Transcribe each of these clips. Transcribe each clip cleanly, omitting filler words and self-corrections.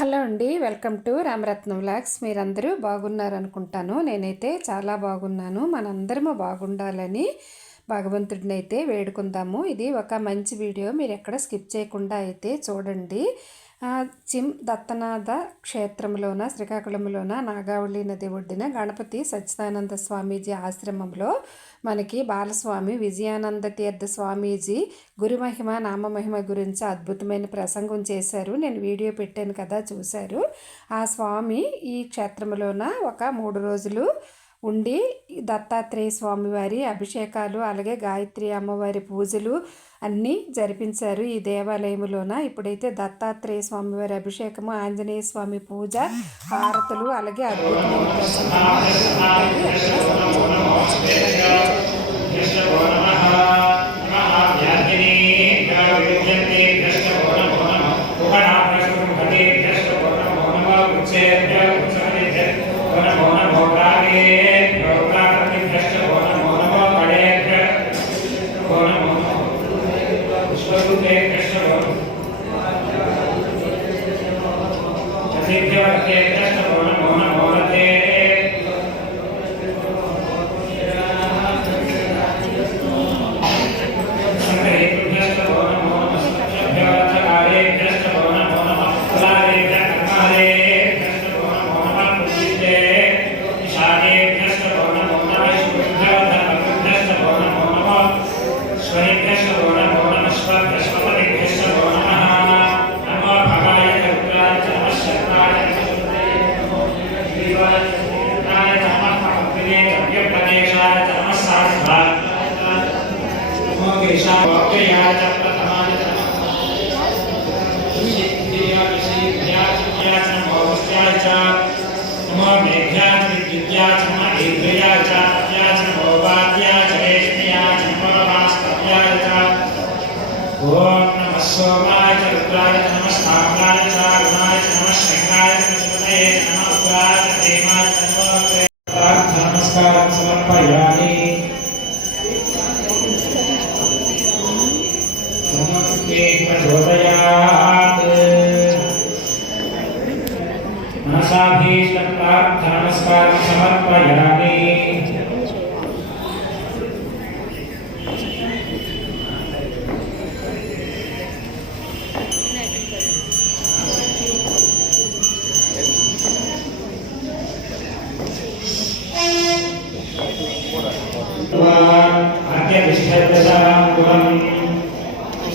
Hello అండి, welcome to Ramaratnam vlogs. మీరందరూ బాగున్నారనుకుంటాను. నేనైతే చాలా బాగున్నాను. మనందరము బాగుండాలని భగవంతుడిని అయితే వేడుకుందాము. ఇది ఒక మంచి వీడియో, మీరు ఎక్కడ స్కిప్ చేయకుండా అయితే చూడండి. దత్తనాథ క్షేత్రంలోన శ్రీకాకుళంలోన నాగావళి నది ఒడ్డిన గణపతి సచ్చిదానంద స్వామీజీ ఆశ్రమంలో మనకి బాలస్వామి విజయానంద తీర్థ స్వామీజీ గురుమహిమ నామమహిమ గురించి అద్భుతమైన ప్రసంగం చేశారు. నేను వీడియో పెట్టాను కదా, చూశారు. ఆ స్వామి ఈ క్షేత్రంలోన ఒక 3 రోజులు ఉండి దత్తాత్రేయ స్వామివారి అభిషేకాలు, అలాగే గాయత్రి అమ్మవారి పూజలు అన్నీ జరిపించారు ఈ దేవాలయంలోన. ఇప్పుడైతే దత్తాత్రేయ స్వామివారి అభిషేకము, ఆంజనేయ స్వామి పూజ, హారతులు, అలాగే అద్భుతమైన नमस्कारं समर्पयामि।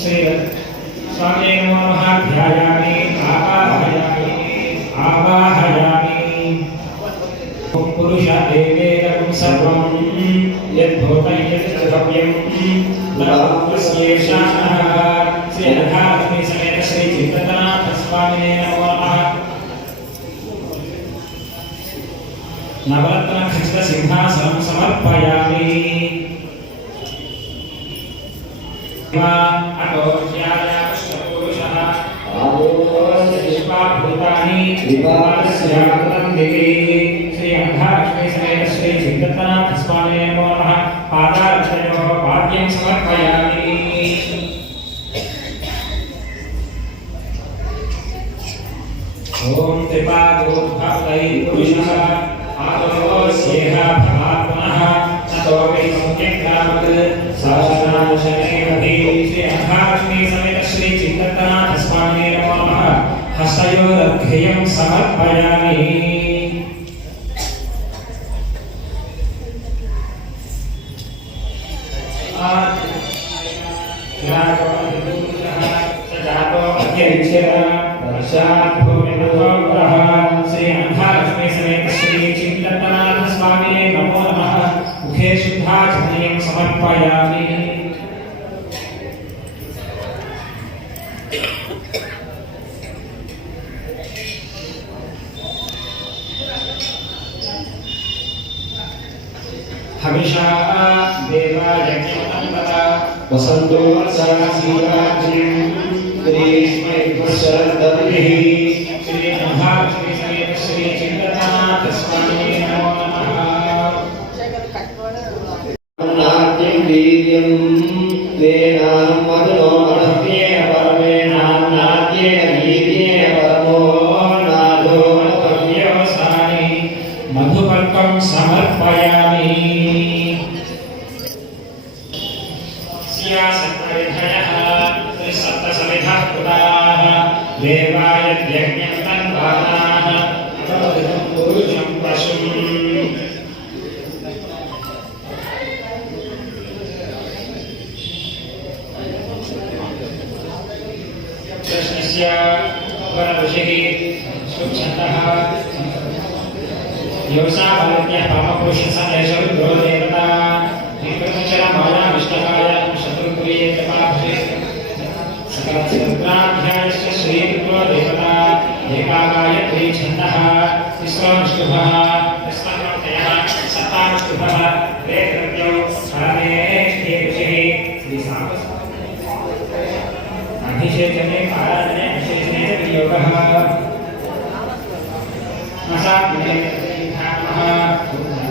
श्री स्वामी नमो नमः ध्यायामि आवाहयामि पुरुष देवेदं सर्वं यद्भूतं यद्भव्यं तस्येषः श्री अनघालक्ष्मी समेत श्री चित्तनाथ स्वामिने नमो नमः। नवरत्न खचित सिंहासनं समर्पयामि। श्री अनघालक्ष्मी समेत श्री चित्तनाथ स्वामिने नमो नमः। पादार्चनयोः पाद्यं समर्पयामि। ओम त्रिपादोद्भवै पुरुषः आदोस्येह भवात्मनः ततो वै सम्यक् सहस्रांशनेवति। श्री अनघालक्ष्मी समेत श्री चित्तनाथ स्वामिने नमो नमः। हस्तयोरर्घ्यं समर्पयामि। श्री अनघालक्ष्मी समेत श्री चित्तनाथ स्वामिने नमो नमः। मुखे शुद्धाचमनीयं समर्पयामि। हविषा देवा यज्ञमतन्वत वसन्तो वर्षासीराज्यं ग्रीष्मैर्वर्षरद्दतिः। श्री अनघालक्ष्मी समेत श्री चित्तनाथ स्वामिने नमो नमः। नाट्यं वीर्यं तेनाहं मदनो मदप्येन परमेणां नाट्येन वीर्येण परमो देवाय यज्ञं तन्वानाः अतोदितं पुरुषं पशुम् कृष्णस्य वरऋषिः सुच्छन्दः योषावाल्यः पापपुरुषः एष रुद्रो देवता विक्रमचरमाया विष्णकाय शत्रुप्रिये कृपाभे सकलरुद्राध्यायश्च श्रीरुद्रो देवता एकागायत्री छन्दः विश्वानुष्टुभः विश्वकर्तयः सत्तानुष्टुभः वेदव्यो हरणे ऋषिः श्रीसामस अभिषेचने आराधने विशेषणे वियोगः मसात्मने ध्यानः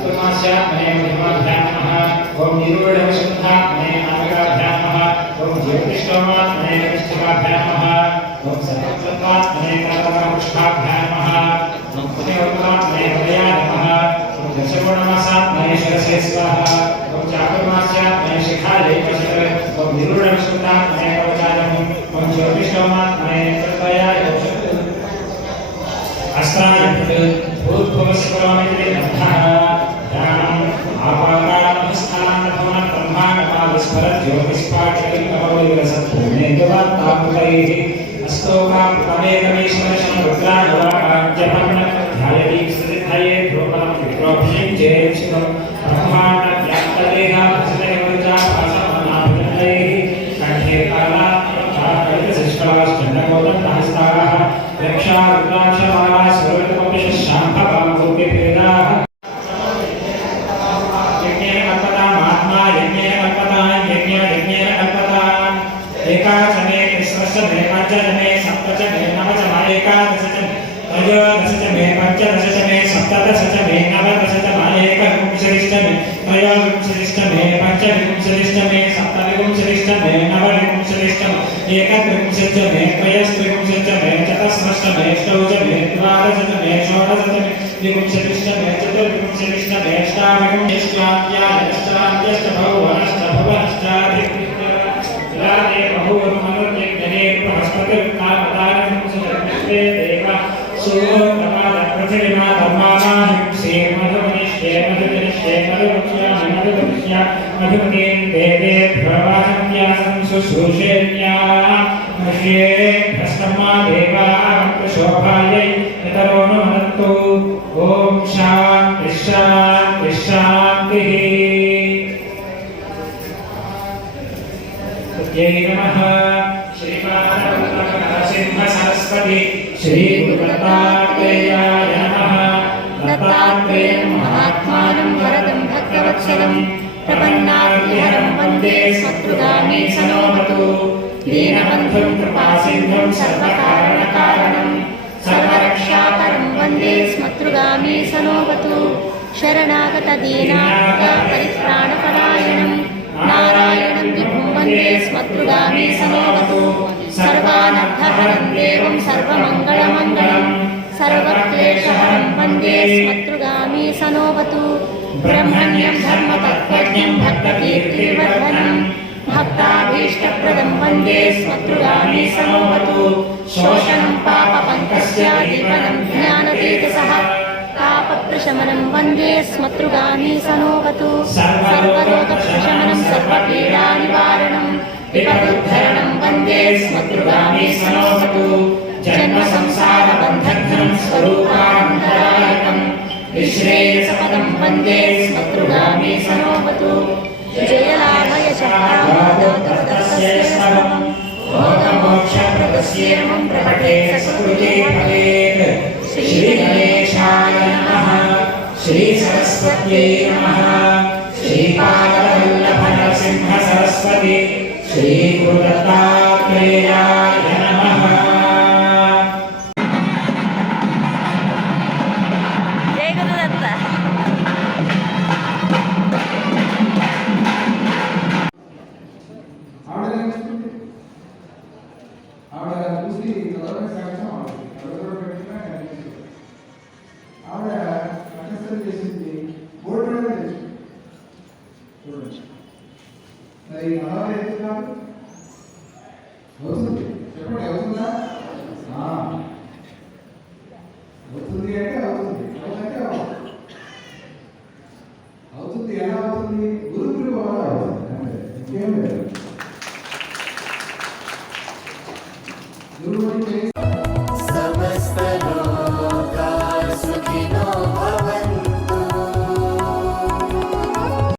नमः महिमाध्यानः ओम निरूढवशुद्धात्मने नामकाध्यानः ओम ज्योतिष्ठोमात्मने निष्ठिकाध्यानः ओम सर्वतत्त्वात्मने कर्तव्यपुष्पाध्यानः ओम पुण्योत्तमात्मने हृदयानमः ओम दशगुणमासात्मने शिरसे स्वाहा ओम चातुर्मास्यात्मने शिखायै पशर ओम निरूढवशुद्धात्मने कवचायम् ओम ज्योतिष्ठोमात्मने कृतयाय अस्त्राय भूतभुवस्वरामिते नमः ध्यानम् आपादानमस्थानभवनं ब्रह्माण्डपादस्मरत् ज्योतिष्पाठकलिकमौलिरसत्पूर्णेन्दुवात्तामृतैः अस्तोकामेकमीश्वरशं रुद्राणवाज्यपन्नध्यायैः स्थितिधये ध्रुवं विप्रोभिषिञ्चे शिवं ब्रह्माण्डव्याप्तदेहाभजनकवचापासमनाभिनदैः कण्ठे कालात्मकाकलितशिष्टाश्चण्डकोदन्तहस्ताः रक्षा रुद्राक्षमाला स्वरूपमपि शाम्भवां गोपीभेदाः यज्ञेन कल्पतामात्मा यज्ञेन कल्पतां यज्ञेन कल्पताम् एकादशमे कृष्णश्च मे पञ्चदशमे सप्तच मे नवच मे एकादश च त्रयोदश च मे पञ्चदश च मे सप्तदश च मे नवदश च मे एकविंशतिश्च मे त्रयोविंशतिश्च मे पञ्चविंशतिश्च मे सप्तविंशतिश्च मे नवविंशतिश्च मे एकत्रिंशच्च मे त्रयस्त्रिंशच्च मे चतुस्रश्च मे अष्टौ च मे द्वादश च मे षोडश च मे द्विविंशतिश्च मे चतुर्विंशतिश्च मे अष्टाविंशतिश्च भुवनश्च भुवनश्चाधिकृत्य बहुमनुर्यज्ञने बृहस्पतिर्कामदारविंशतिर्विश्वे देव सूर्यप्रभात पृथिवीमा धर्मानाहिंसे मधुमनिष्ये मधुजनिष्ये मधुवक्ष्यामि मधुवक्ष्या मधुमतीं देवेभ्यो वाचन्त्यासं शुश्रूषेण्याः मह्ये भ्रष्टमा देवाः प्रशोभायै पितरो नु मनन्तु ॐ शान्तिः शान्तिः शान्तिः यै नमः श्रीपादसिंहसरस्वती श्रीगुरुदत्तात्रेयाय नमः दत्तात्रेयं महात्मानं वरदं भक्तवत्सलं प्रपन्नार्तिहरं वन्दे शत्रुगामी सनोमतु दीनबन्धुं कृपासिन्धुं सर्वकारणकारणं सर्वरक्षाकरं वन्दे स्मतृगामी सनोमतु शरणागतदीनार्तपरित्राणपरायणं नारायणं विभुं वन्दे स्मतृगामी सनोमतु सर्वानर्थहरं देवं सर्वमङ्गलमङ्गलं सर्वक्लेशहरं वन्दे स्मतृगामी सनोमतु ब्रह्मण्यं धर्मतत्त्वज्ञं भक्तकीर्तिविवर्धनं भक्ताभीष्टप्रदं वन्दे स्मतृगामी सनोमतु शोषणं पापपङ्कस्य दीपनं ज्ञानतेजसः तापप्रशमनं वन्दे स्मतृगामी सनोमतु सर्वरोगप्रशमनं सर्वपीडानिवारणं विपदुद्धरणं वन्दे स्मतृगामी सनोमतु जन्मसंसारबन्धघ्नं स्वरूपानन्ददायकं विश्रेयसपदं वन्दे स्मतृगामी सनोमतु जयलाभयशक्तामादस्य स्तवं भोगमोक्षप्रदस्येमं प्रकटे सकृते भवेत् श्रीगणेशाय नमः श्रीसरस्वत्यै नमः श्रीपादवल्लभनरसिंहसरस्वती श्रीगुरुदत्तात्रेयाय नमः जय गुरुदत्त మరి మనవారు ఎత్తున్నారు అవుతుంది చెప్పండి అవుతుందా గురువుని